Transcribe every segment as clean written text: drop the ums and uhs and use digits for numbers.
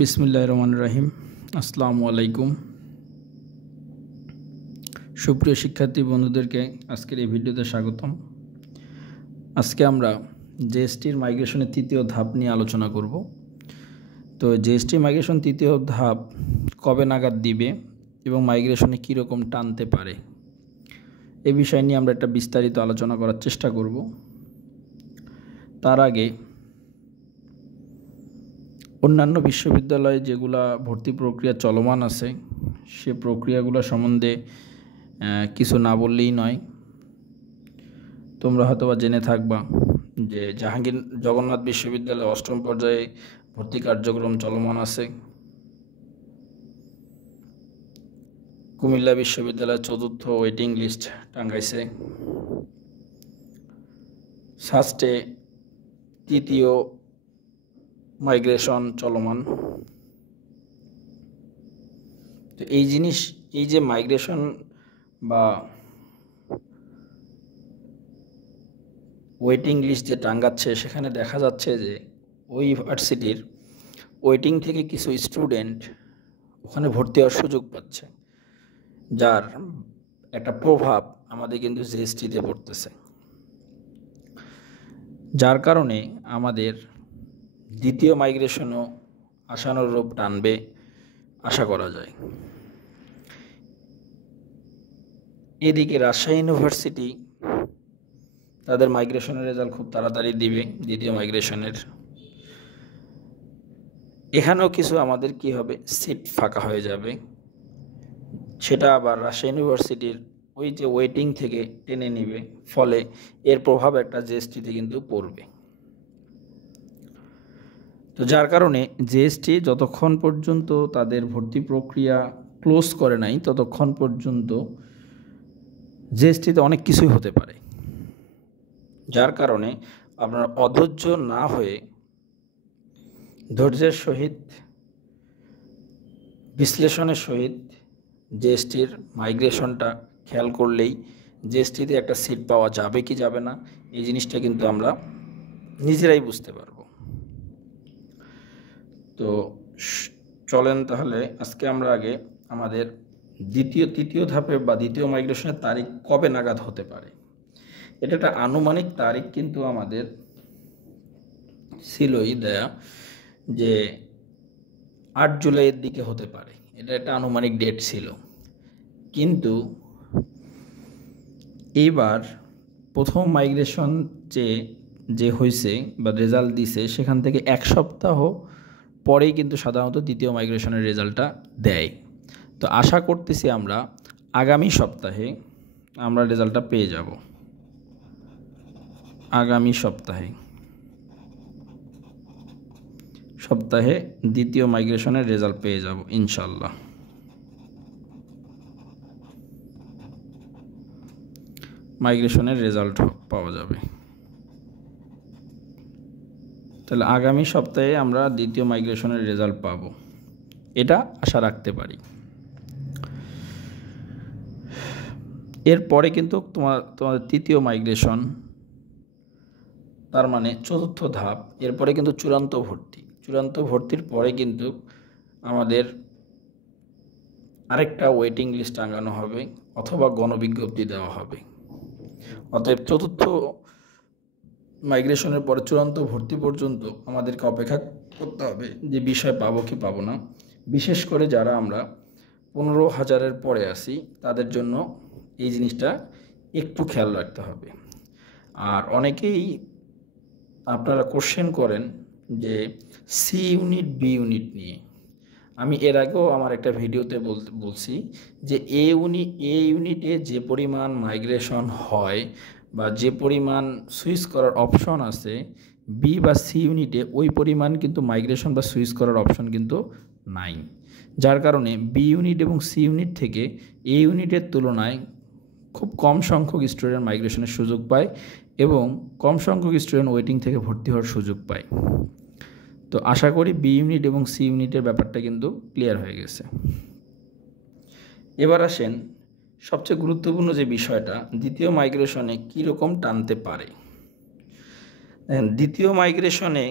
বিসমিল্লাহির রহমানির রহিম। আসসালামু আলাইকুম। সুপ্রিয় শিক্ষার্থী বন্ধুদেরকে আজকের এই ভিডিওতে স্বাগতম। আজকে আমরা জিএসটির মাইগ্রেশনের তৃতীয় ধাপ নিয়ে আলোচনা করব। তো জিএসটি মাইগ্রেশন তৃতীয় ধাপ কবে নাগাদ দিবে এবং মাইগ্রেশনে কীরকম টানতে পারে এই বিষয় নিয়ে আমরা একটা বিস্তারিত আলোচনা করার চেষ্টা করব। তার আগে অন্যান্য বিশ্ববিদ্যালয়ে যেগুলা ভর্তি প্রক্রিয়া চলমান আছে সে প্রক্রিয়াগুলো সম্বন্ধে কিছু না বললেই নয়। তোমরা হয়তোবা জেনে থাকবা যে জাহাঙ্গীর জগন্নাথ বিশ্ববিদ্যালয়ে ৮ম পর্যায়ে ভর্তি কার্যক্রম চলমান আছে। কুমিল্লা বিশ্ববিদ্যালয়ের ৪র্থ ওয়েটিং লিস্ট টাঙ্গাইছে। সাস্টে তৃতীয় মাইগ্রেশন চলমান। তো এই যে মাইগ্রেশন বা ওয়েটিং লিস্ট যে টাঙ্গাচ্ছে সেখানে দেখা যাচ্ছে যে ওই ইউনিভার্সিটির ওয়েটিং থেকে কিছু স্টুডেন্ট ওখানে ভর্তি হওয়ার সুযোগ পাচ্ছে, যার একটা প্রভাব আমাদের কিন্তু জিএসটিতে পড়তেছে, যার কারণে আমাদের দ্বিতীয় মাইগ্রেশনও আশানুরূপ টানবে আশা করা যায়। এদিকে রাজশাহী ইউনিভার্সিটি তাদের মাইগ্রেশনের রেজাল্ট খুব তাড়াতাড়ি দিবে, দ্বিতীয় মাইগ্রেশনের। এখানেও কিছু আমাদের কি হবে, সিট ফাঁকা হয়ে যাবে। সেটা আবার রাজশাহী ইউনিভার্সিটির ওই যে ওয়েটিং থেকে টেনে নিবে, ফলে এর প্রভাব একটা জিএসটিতে কিন্তু পড়বে। তো যার কারণে জিএসটি যতক্ষণ পর্যন্ত তাদের ভর্তি প্রক্রিয়া ক্লোজ করে নাই ততক্ষণ পর্যন্ত জিএসটিতে অনেক কিছুই হতে পারে। যার কারণে আপনার অধৈর্য না হয়ে ধৈর্যের সহিত বিশ্লেষণের সহিত জিএসটির মাইগ্রেশনটা খেয়াল করলেই জিএসটিতে একটা সিট পাওয়া যাবে কি যাবে না এই জিনিসটা কিন্তু আমরা নিজেরাই বুঝতে পারব। তো চলেন তাহলে আজকে আমরা আগে আমাদের তৃতীয় ধাপে বা দ্বিতীয় মাইগ্রেশনের তারিখ কবে নাগাদ হতে পারে, এটা একটা আনুমানিক তারিখ কিন্তু আমাদের ছিলই দেয়া যে ৮ জুলাইয়ের দিকে হতে পারে, এটা একটা আনুমানিক ডেট ছিল। কিন্তু এইবার প্রথম মাইগ্রেশন যে হয়েছে বা রেজাল্ট দিছে সেখান থেকে এক সপ্তাহ পরেই কিন্তু সাধারণত দ্বিতীয় মাইগ্রেশনের রেজাল্টটা দেয়। তো আশা করতেছি আমরা আগামী সপ্তাহে আমরা রেজাল্টটা পেয়ে যাব। আগামী সপ্তাহে দ্বিতীয় মাইগ্রেশনের রেজাল্ট পেয়ে যাব ইনশাল্লাহ। মাইগ্রেশনের রেজাল্ট পাওয়া যাবে। তাহলে আগামী সপ্তাহে আমরা দ্বিতীয় মাইগ্রেশনের রেজাল্ট পাব, এটা আশা রাখতে পারি। এরপরে কিন্তু তোমাদের তৃতীয় মাইগ্রেশন, তার মানে ৪র্থ ধাপ, এরপরে কিন্তু চূড়ান্ত ভর্তির পরে কিন্তু আমাদের আরেকটা ওয়েটিং লিস্ট টাঙানো হবে অথবা গণবিজ্ঞপ্তি দেওয়া হবে। অতএব ৪র্থ মাইগ্রেশনের পরে চূড়ান্ত ভর্তি পর্যন্ত আমাদেরকে অপেক্ষা করতে হবে যে বিষয় পাবো কি পাবো না। বিশেষ করে যারা আমরা ১৫,০০০-এর পরে আসি তাদের জন্য এই জিনিসটা একটু খেয়াল রাখতে হবে। আর অনেকেই আপনারা কোশ্চেন করেন যে সি ইউনিট বি ইউনিট নিয়ে। আমি এর আগেও আমার একটা ভিডিওতে বলছি যে এ ইউনিটে যে পরিমাণ মাইগ্রেশন হয় বা যে পরিমাণ সুইচ করার অপশন আছে, বি বা সি ইউনিটে ওই পরিমাণ কিন্তু মাইগ্রেশন বা সুইচ করার অপশন কিন্তু নাই। যার কারণে বি ইউনিট এবং সি ইউনিট থেকে এ ইউনিটের তুলনায় খুব কম সংখ্যক স্টুডেন্ট মাইগ্রেশনের সুযোগ পায় এবং কম সংখ্যক স্টুডেন্ট ওয়েটিং থেকে ভর্তি হওয়ার সুযোগ পায়। তো আশা করি বি ইউনিট এবং সি ইউনিটের ব্যাপারটা কিন্তু ক্লিয়ার হয়ে গেছে। এবার আসেন সবচেয়ে গুরুত্বপূর্ণ যে বিষয়টা, দ্বিতীয় মাইগ্রেশনে কীরকম টানতে পারে। দ্বিতীয় মাইগ্রেশনে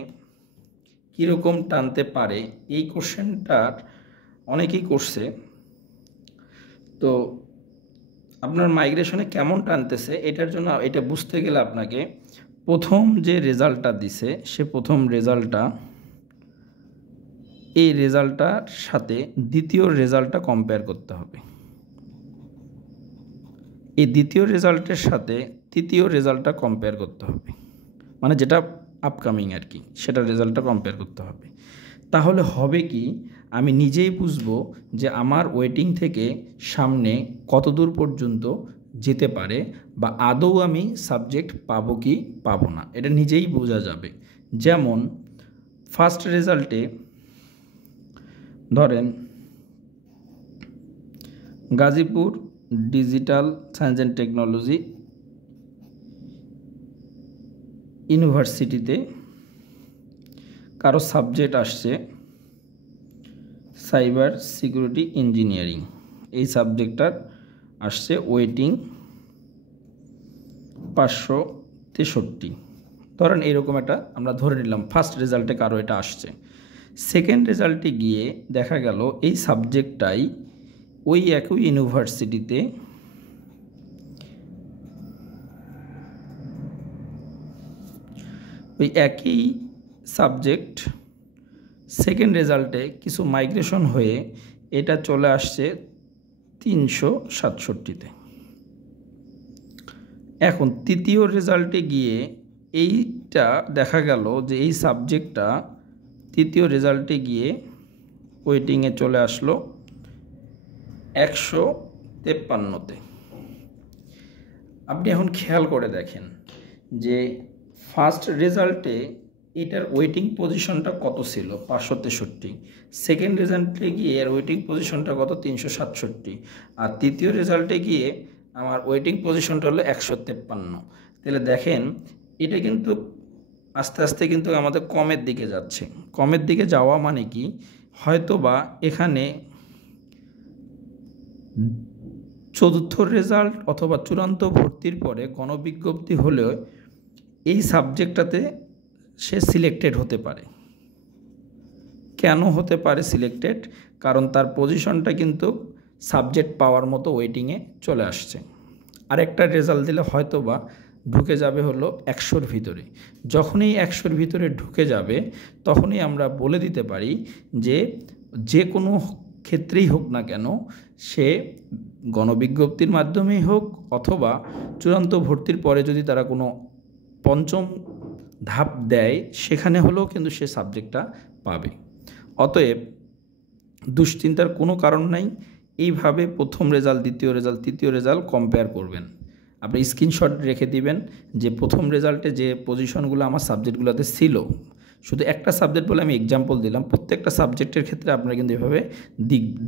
কীরকম টানতে পারে, এই কোশ্চেনটার অনেকেই করছে। তো আপনার মাইগ্রেশনে কেমন টানতেছে এটার জন্য এটা বুঝতে গেলে আপনাকে প্রথম যে রেজাল্টটা দিছে সে প্রথম রেজাল্টটা, এই রেজাল্টটার সাথে দ্বিতীয় রেজাল্টটা কম্পেয়ার করতে হবে। এই দ্বিতীয় রেজাল্টের সাথে তৃতীয় রেজাল্টটা কম্পেয়ার করতে হবে, মানে যেটা আপকামিং আর কি, সেটা রেজাল্টটা কম্পেয়ার করতে হবে। তাহলে হবে কি, আমি নিজেই বুঝবো যে আমার ওয়েটিং থেকে সামনে কত দূর পর্যন্ত যেতে পারে, বা আদৌ আমি সাবজেক্ট পাবো কি পাবো না, এটা নিজেই বোঝা যাবে। যেমন ফার্স্ট রেজাল্টে ধরেন Gazipur digital science and technology ইউনিভার্সিটিতে কারো সাবজেক্ট আসছে সাইবার সিকিউরিটি ইঞ্জিনিয়ারিং, এই সাবজেক্টটার আসছে ওয়েটিং 563। ধরেন এরকম একটা আমরা ধরে নিলাম ফার্স্ট রেজাল্টে কারো এটা আসছে। সেকেন্ড রেজাল্টে গিয়ে দেখা গেল এই সাবজেক্টটাই ওই একই ইউনিভার্সিটিতে ওই একই সাবজেক্ট সেকেন্ড রেজাল্টে কিছু মাইগ্রেশন হয়ে এটা চলে আসছে 367-তে। এখন তৃতীয় রেজাল্টে গিয়ে এইটা দেখা গেল যে এই সাবজেক্টটা তৃতীয় রেজাল্টে গিয়ে ওয়েটিংয়ে চলে আসলো 153-তে। আপনি এখন খেয়াল করে দেখেন যে ফার্স্ট রেজাল্টে এটার ওয়েটিং পজিশনটা কত ছিল 563, সেকেন্ড রেজাল্টে গিয়ে এর ওয়েটিং পজিশনটা কত 367, আর তৃতীয় রেজাল্টে গিয়ে আমার ওয়েটিং পজিশনটা হলো 153। তাহলে দেখেন এটা কিন্তু আস্তে আস্তে কিন্তু আমাদের কমের দিকে যাচ্ছে। কমের দিকে যাওয়া মানে কি, হয়তো বা এখানে চতুর্থ রেজাল্ট অথবা চূড়ান্ত ভর্তির পরে গণবিজ্ঞপ্তি হলেও এই সাবজেক্টটাতে সে সিলেক্টেড হতে পারে। কেন হতে পারে সিলেক্টেড? কারণ তার পজিশনটা কিন্তু সাবজেক্ট পাওয়ার মতো ওয়েটিংয়ে চলে আসছে। আরেকটা রেজাল্ট দিলে হয়তো বা ঢুকে যাবে হলো 100-র ভিতরে। যখনই 100-র ভিতরে ঢুকে যাবে তখনই আমরা বলে দিতে পারি যে কোনো ক্ষেত্রেই হোক না কেন, সে গণবিজ্ঞপ্তির মাধ্যমেই হোক অথবা চূড়ান্ত ভর্তির পরে যদি তারা কোনো পঞ্চম ধাপ দেয় সেখানে হলেও কিন্তু সে সাবজেক্টটা পাবে। অতএব দুশ্চিন্তার কোনো কারণ নাই। এইভাবে প্রথম রেজাল্ট, দ্বিতীয় রেজাল্ট, তৃতীয় রেজাল্ট কম্পেয়ার করবেন। আপনি স্ক্রিনশট রেখে দিবেন যে প্রথম রেজাল্টে যে পজিশনগুলো আমার সাবজেক্টগুলোতে ছিল, শুধু একটা সাবজেক্ট বলে আমি এক্সাম্পল দিলাম, প্রত্যেকটা সাবজেক্টের ক্ষেত্রে আপনারা কিন্তু এভাবে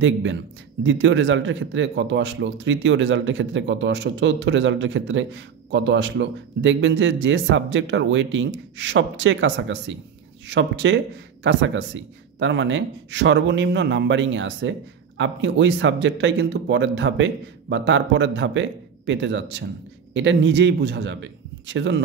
দেখবেন দ্বিতীয় রেজাল্টের ক্ষেত্রে কত আসলো, তৃতীয় রেজাল্টের ক্ষেত্রে কত আসলো, চতুর্থ রেজাল্টের ক্ষেত্রে কত আসলো। দেখবেন যে সাবজেক্টটার ওয়েটিং সবচেয়ে কাছাকাছি, তার মানে সর্বনিম্ন নাম্বারিংয়ে আছে, আপনি ওই সাবজেক্টটাই কিন্তু পরের ধাপে বা তারপরের ধাপে পেতে যাচ্ছেন, এটা নিজেই বোঝা যাবে। সেজন্য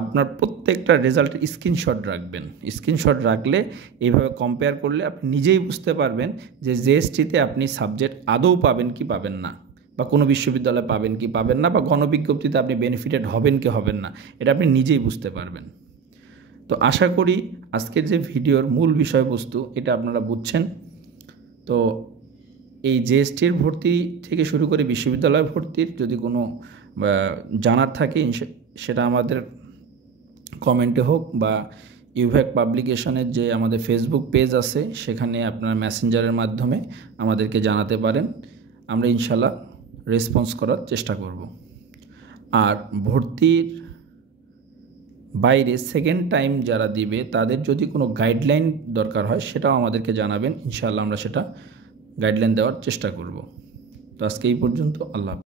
আপনার প্রত্যেকটা রেজাল্টের স্ক্রিনশট রাখবেন। স্ক্রিনশট রাখলে এইভাবে কম্পেয়ার করলে আপনি নিজেই বুঝতে পারবেন যে জেএসটিতে আপনি সাবজেক্ট আদৌ পাবেন কি পাবেন না, বা কোনো বিশ্ববিদ্যালয়ে পাবেন কি পাবেন না, বা গণবিজ্ঞপ্তিতে আপনি বেনিফিটেড হবেন কি হবেন না, এটা আপনি নিজেই বুঝতে পারবেন। তো আশা করি আজকের যে ভিডিওর মূল বিষয়বস্তু এটা আপনারা বুঝছেন। তো এই জেএসটির ভর্তি থেকে শুরু করে বিশ্ববিদ্যালয় ভর্তির যদি কোনো জানার থাকে সেটা আমাদের কমেন্টে হোক বা ইউভ্যাক পাবলিকেশনের যে আমাদের ফেসবুক পেজ আছে সেখানে আপনার মেসেঞ্জারের মাধ্যমে আমাদেরকে জানাতে পারেন। আমরা ইনশাল্লাহ রেসপন্স করার চেষ্টা করব। আর ভর্তির বাইরে সেকেন্ড টাইম যারা দিবে তাদের যদি কোনো গাইডলাইন দরকার হয় সেটাও আমাদেরকে জানাবেন। ইনশাআল্লাহ আমরা সেটা গাইডলাইন দেওয়ার চেষ্টা করব। তো আজকে এই পর্যন্ত। আল্লাহ।